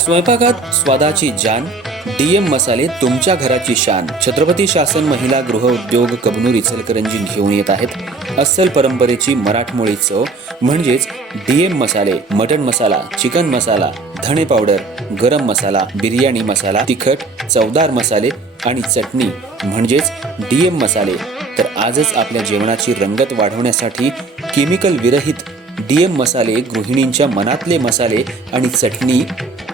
स्वयंपाकात स्वादाची जान, डीएम मसाले तुमच्या घराची शान. छत्रपती शासन महिला गृह उद्योग कबनूर इचलकरंजी घेऊन येत आहेत अस्सल परंपरेची मराठमोळी चव म्हणजेच डीएम मसाले. मटन मसाला, चिकन मसाला, धणे पावडर, गरम मसाला, बिर्याणी मसाला, तिखट चवदार मसाले आणि चटणी म्हणजेच डीएम मसाले. तर आजच आपल्या जेवणाची रंगत वाढवण्यासाठी केमिकल विरहित डीएम मसाले, गृहिणींच्या मनातले मसाले आणि चटणी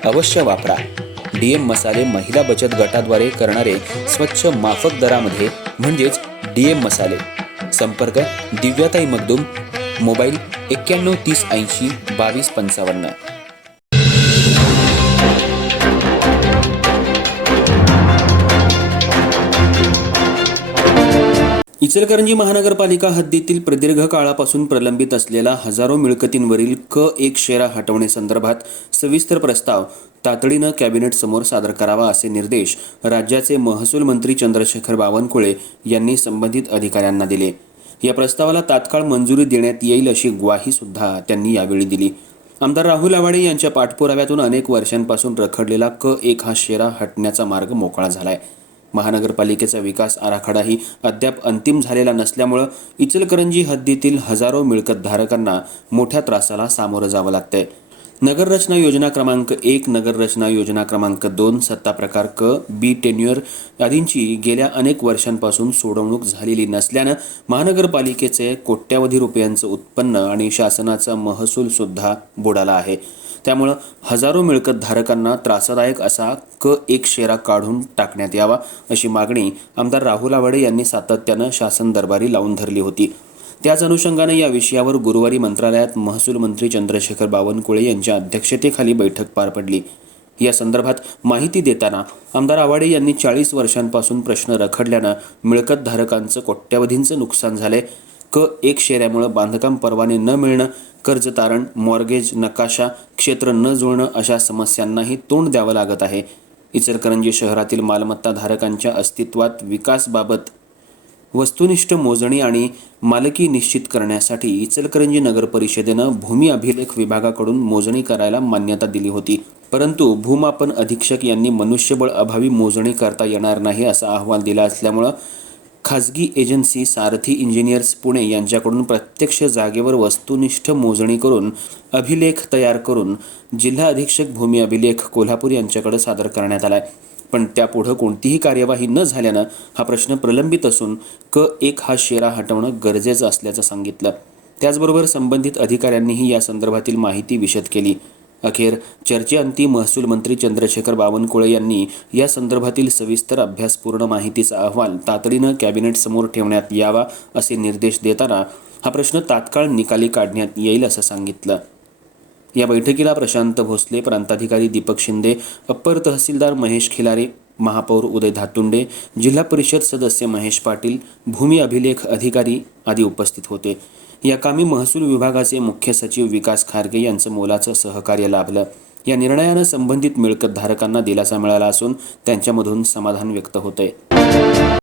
अवश्य वापरा. डीएम मसाले महिला बचत गटाद्वारे करणारे स्वच्छ माफक दरामध्ये म्हणजेच डीएम मसाले. संपर्क दिव्याताई मगदूम, मोबाईल 91 30 80 22 55. इचलकरंजी महानगरपालिका हद्दीतील प्रदीर्घ काळापासून प्रलंबित असलेला हजारो मिळकतींवरील क1 शेरा हटवण्यासंदर्भात सविस्तर प्रस्ताव तातडीनं कॅबिनेट समोर सादर करावा असे निर्देश राज्याचे महसूल मंत्री चंद्रशेखर बावनकुळे यांनी संबंधित अधिकाऱ्यांना दिले. या प्रस्तावाला तात्काळ मंजुरी देण्यात येईल अशी ग्वाही सुद्धा त्यांनी यावेळी दिली. आमदार राहुल आवाडे यांच्या पाठपुराव्यातून अनेक वर्षांपासून रखडलेला क1 हा शेरा हटण्याचा मार्ग मोकळा झालाय. महानगरपालिकेचा विकास आराखडाही अद्याप अंतिम झालेला नसल्यामुळे इचलकरंजी हद्दीतील हजारो मिळकतधारकांना मोठ्या त्रासाला सामोरं जावं लागतंय. नगररचना योजना क्रमांक 1, नगररचना योजना क्रमांक 2, सत्ता प्रकार क, बी टेन्युअर आदींची गेल्या अनेक वर्षांपासून सोडवणूक झालेली नसल्यानं महानगरपालिकेचे कोट्यावधी रुपयांचं उत्पन्न आणि शासनाचा महसूल सुद्धा बुडाला आहे. त्यामुळं हजारो मिळकतधारकांना त्रासदायक असा क1 शेरा काढून टाकण्यात यावा अशी मागणी आमदार राहुल आवाडे यांनी सातत्यानं शासन दरबारी लावून धरली होती. त्याच अनुषंगानं या विषयावर गुरुवारी मंत्रालयात महसूल मंत्री चंद्रशेखर बावनकुळे यांच्या अध्यक्षतेखाली बैठक पार पडली. या संदर्भात माहिती देताना आमदार आवाडे यांनी 40 वर्षांपासून प्रश्न रखडल्यानं मिळकतधारकांचं कोट्यावधींचं नुकसान झालंय. क1 शेऱ्यामुळे बांधकाम परवाने न मिळणं, कर्ज तारण, मॉर्गेज, नकाशा, क्षेत्र न जुळणं अशा समस्यांनाही तोंड द्यावं लागत आहे. इचलकरंजी शहरातील मालमत्ता धारकांच्या अस्तित्वात विकासबाबत वस्तुनिष्ठ मोजणी आणि मालकी निश्चित करण्यासाठी इचलकरंजी नगर परिषदेनं भूमी अभिलेख विभागाकडून मोजणी करायला मान्यता दिली होती. परंतु भूमापन अधीक्षक यांनी मनुष्यबळ अभावी मोजणी करता येणार नाही असा अहवाल दिला असल्यामुळं खाजगी एजन्सी सारथी इंजिनियर्स पुणे यांच्याकडून प्रत्यक्ष जागेवर वस्तुनिष्ठ मोजणी करून अभिलेख तयार करून जिल्हा अधीक्षक भूमी अभिलेख कोल्हापूर यांच्याकडे सादर करण्यात आलाय. पण त्यापुढे कोणतीही कार्यवाही न झाल्यानं हा प्रश्न प्रलंबित असून क1 हा शेरा हटवणं गरजेचं असल्याचं सांगितलं. त्याचबरोबर संबंधित अधिकाऱ्यांनीही या संदर्भातील माहिती विशद केली. अखेर चर्चेअंती महसूल मंत्री चंद्रशेखर बावनकुळे यांनी या संदर्भातील सविस्तर अभ्यासपूर्ण माहितीचा अहवाल तातडीनं कॅबिनेट समोर ठेवण्यात यावा असे निर्देश देताना हा प्रश्न तात्काळ निकाली काढण्यात येईल असं सांगितलं. या बैठकीला प्रशांत भोसले, प्रांताधिकारी दीपक शिंदे, अप्पर तहसीलदार महेश खिलारे, महापौर उदय धातुंडे, जिल्हा परिषद सदस्य महेश पाटील, भूमी अभिलेख अधिकारी आदी उपस्थित होते. या कामी महसूल विभागाचे मुख्य सचिव विकास खारगे यांचं मोलाचं सहकार्य लाभलं. या निर्णयानं संबंधित मिळकतधारकांना दिलासा मिळाला असून त्यांच्यामधून समाधान व्यक्त होतंय.